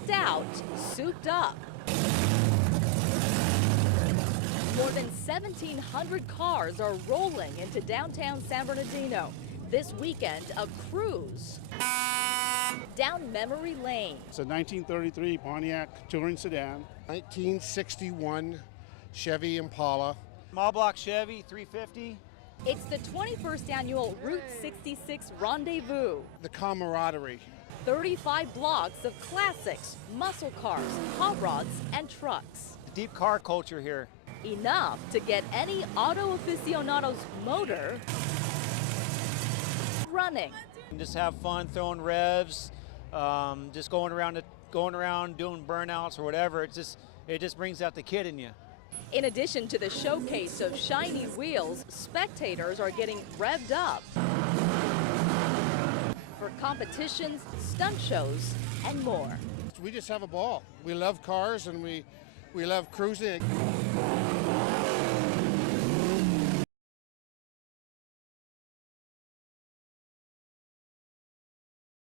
decked out, souped up. More than 1,700 cars are rolling into downtown San Bernardino. This weekend, a cruise down memory lane. It's a 1933 Pontiac touring sedan. 1961 Chevy Impala. Small block Chevy 350. It's the 21st annual Route 66 Rendezvous. The camaraderie. 35 blocks of classics, muscle cars, hot rods, and trucks. Deep car culture here. Enough to get any auto aficionado's motor running. And just have fun throwing revs, just going around doing burnouts or whatever. It just brings out the kid in you. In addition to the showcase of shiny wheels, spectators are getting revved up for competitions, stunt shows, and more. We just have a ball. We love cars and we love cruising.